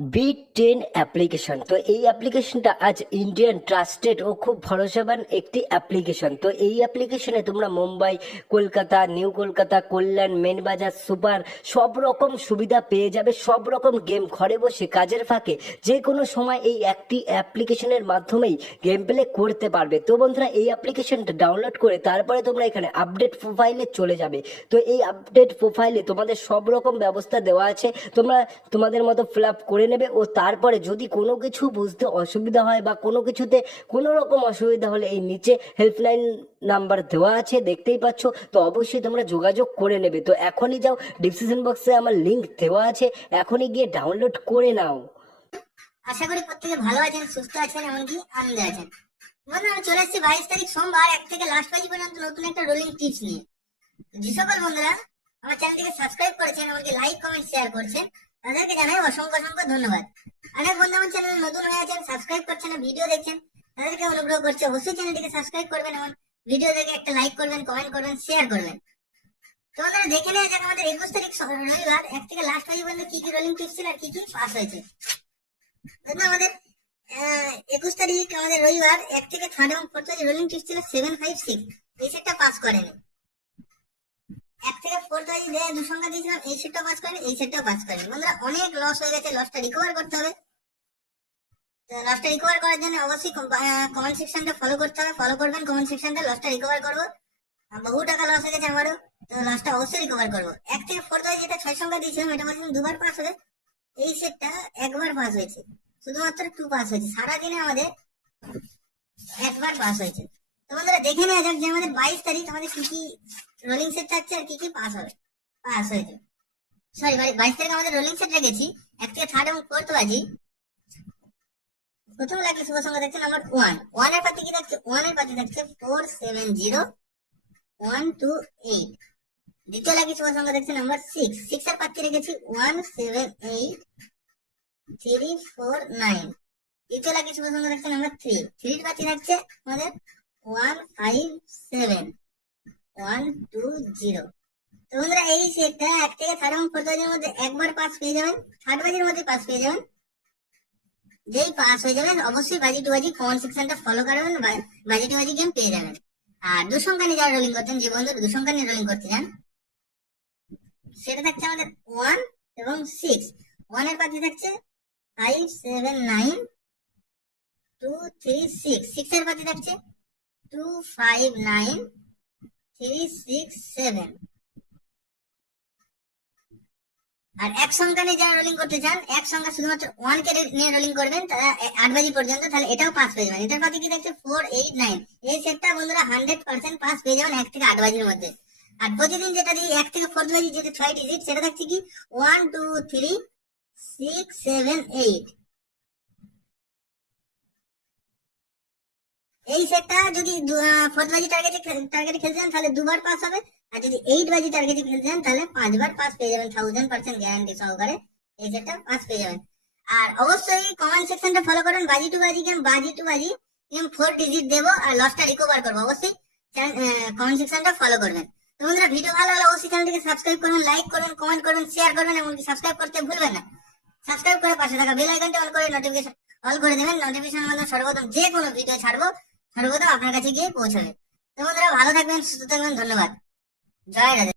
B10 application. তো এই অ্যাপ্লিকেশনটা আজ ইন্ডিয়ান ট্রাস্টেড ও খুব ভরসাবান একটি অ্যাপ্লিকেশন। তো এই অ্যাপ্লিকেশনে তোমরা মুম্বাই, কলকাতা, নিউ কলকাতা, কল্যাণ, মেনবাজার, সুপার সব রকম সুবিধা পেয়ে যাবে। সব রকম গেম ঘরে বসে কাজের ফাঁকে যে কোনো সময় এই একটি অ্যাপ্লিকেশনের মাধ্যমেই গেম প্লে করতে পারবে। তো বন্ধুরা, এই অ্যাপ্লিকেশনটা ডাউনলোড করে তারপরে তোমরা এখানে আপডেট প্রোফাইলে চলে যাবে। তো এই আপডেট প্রোফাইলে তোমাদের সব রকম ব্যবস্থা দেওয়া আছে, তোমরা তোমাদের মতো ফিল আপ করে নেবে। ও তারপরে যদি কোনো কিছু বুঝতে অসুবিধা হয় বা কোনো কিছুতে কোনো রকম অসুবিধা হলে এই নিচে হেল্পলাইন নাম্বার দেওয়া আছে, দেখতেই পাচ্ছ। তো অবশ্যই তোমরা যোগাযোগ করে নেবে। তো এখনই যাও, ডিসক্রিপশন বক্সে আমার লিংক দেওয়া আছে, এখনই গিয়ে ডাউনলোড করে নাও। আশা করি প্রত্যেকে ভালো আছেন, সুস্থ আছেন, এমনকি আনন্দে আছেন। বন্ধুরা, আমি চলে এসেছি 22 তারিখ সোমবার 1 থেকে লাস্ট বাজি পর্যন্ত নতুন একটা রোলিং টিপস নিয়ে। যে সকল বন্ধুরা আমার চ্যানেলটিকে সাবস্ক্রাইব করেছেন, এমনকি লাইক কমেন্ট শেয়ার করছেন, তাদেরকে জানাই অসংখ্য অসংখ্য ধন্যবাদ। অনেক বন্ধু আমার চ্যানেলে নতুন হয়ে আছেন, সাবস্ক্রাইব করছেন না, ভিডিও দেখছেন, তাদেরকে অনুগ্রহ করছে অবশ্যই চ্যানেলটিকে সাবস্ক্রাইব করবেন এবং ভিডিও দেখে একটা লাইক করবেন, কমেন্ট করবেন, শেয়ার করবেন। তো বন্ধুরা, দেখে নেওয়া যাক আমাদের 21 তারিখ রবিবার 1 থেকে লাস্ট বাজি পর্যন্ত কি কি রোলিং টিপস ছিল আর কি কি পাস হয়েছে। আমাদের 21 তারিখ আমাদের রবিবার 1 থেকে 3rd এবং 4th বাজি রোলিং টিপস ছিল 756। এই সেটটা পাস করেনি। 1 থেকে 4th বাজি যে দু সংখ্যা দিয়েছিলাম এই সেটটা পাস করেনি, এই সেটটাও পাস করেনি। বন্ধুরা, অনেক লস হয়ে গেছে, লসটা রিকভার করতে হবে। লসটা রিকভার করার জন্য অবশ্যই কমেন্ট সেকশনটা ফলো করতে হবে, ফলো করবেন কমেন্ট সেকশনটা। লসটা রিকভার করবো, বহু টাকা লস হয়ে গেছে আমারও, তো লসটা অবশ্যই রিকভার করবো। 1 থেকে 4th বাজি যেটা 6 সংখ্যা দিয়েছিলাম এটা বলছিলাম দুবার পাস হবে, এই সেটটা একবার পাস হয়েছে, শুধুমাত্র 2 পাস হয়েছে। সারাদিনে আমাদের একবার পাস হয়েছে। তো বন্ধুরা, দেখে নেওয়া যাক যে আমাদের 22 তারিখ আমাদের কি কি রোলিং সেট থাকছে আর কি কি পাস হবে, পাস হয়েছে। সরি, 22 তারিখ আমাদের রোলিং সেট রেখেছি 1 থেকে 3rd এবং 4th বাজি। প্রথম লাকি শুভ সংখ্যা দেখছে নাম্বার 1, 1 এর পাতি কি থাকছে, 1 এর পাতি থাকছে 470128। দ্বিতীয় লাকি শুভ সংখ্যা দেখছে নাম্বার 6, 6 এর পাতি রেখেছি 178349। তৃতীয় লাকি শুভ সংখ্যা থাকছে নাম্বার 3, 3 এর পাতি থাকছে আমাদের 157120। তো বন্ধুরা, এই সেটটা 1 থেকে 3rd এবং 4th বাজির মধ্যে একবার পাস পেয়ে যাবেন, 3rd বাজির মধ্যে পাস পেয়ে যাবেন। যেই পাস হয়ে যাবেন অবশ্যই বাজি টু বাজি কমেন্ট সেকশনটা ফলো করবেন, বাজি টু বাজি গেম পেয়ে যাবেন। আর দু সংখ্যা নিয়ে যারা রোলিং করতেন, যে বন্ধুরা দু সংখ্যা নিয়ে রোলিং করতে চান, সেটা থাকছে আমাদের 1 এবং 6। 1 এর পাতি থাকছে 579236, 6 এর পাতি থাকছে 259367। আর এক সংখ্যা নিয়ে যারা রোলিং করতে চান, এক সংখ্যা শুধুমাত্র 1 কে নিয়ে রোলিং করবেন, তারা 8 বাজি পর্যন্ত, তাহলে এটাও পাস পেয়ে যাবেন। এটার পাতি কি দেখছে 489। এই সেটটা বন্ধুরা 100% পাস পেয়ে যাবেন 1 থেকে 8 বাজির মধ্যে। আর প্রতিদিন যেটা দিই 1 থেকে 4th বাজি যেটা 6 ডিজিট, সেটা থাকছে কি 123678। এই সেটটা যদি 4th বাজি টার্গেটে খেলতে চান তাহলে দুবার পাস হবে, আর যদি 8 বাজি টার্গেটে খেলতে চান তাহলে 5 বার পাস পেয়ে যাবেন 1000% গ্যারান্টি সহকারে। এই সেটটা পাস পেয়ে যাবেন। আর অবশ্যই কমেন্ট সেকশনটা ফলো করুন, বাজি টু বাজি গেম 4 ডিজিট দেবো আর লসটা রিকভার করবো। অবশ্যই কমেন্ট সেকশনটা ফলো করবেন। তো বন্ধুরা, ভিডিও ভালো হলে অবশ্যই চ্যানেলটিকে সাবস্ক্রাইব করবেন, লাইক করবেন, কমেন্ট করবেন, শেয়ার করবেন, এমনকি সাবস্ক্রাইব করতে ভুলবেন না। সাবস্ক্রাইব করে পাশে থাকা বেল আইকনটা অন করে নোটিফিকেশন অল করে দেবেন। নোটিফিকেশন মানে সর্বপ্রথম যে কোনো ভিডিও ছাড়বো সর্বপ্রথম আপনার কাছে গিয়ে পৌঁছাবে। তো বন্ধুরা, ভালো থাকবেন, সুস্থ থাকবেন, ধন্যবাদ। জয় রাধে।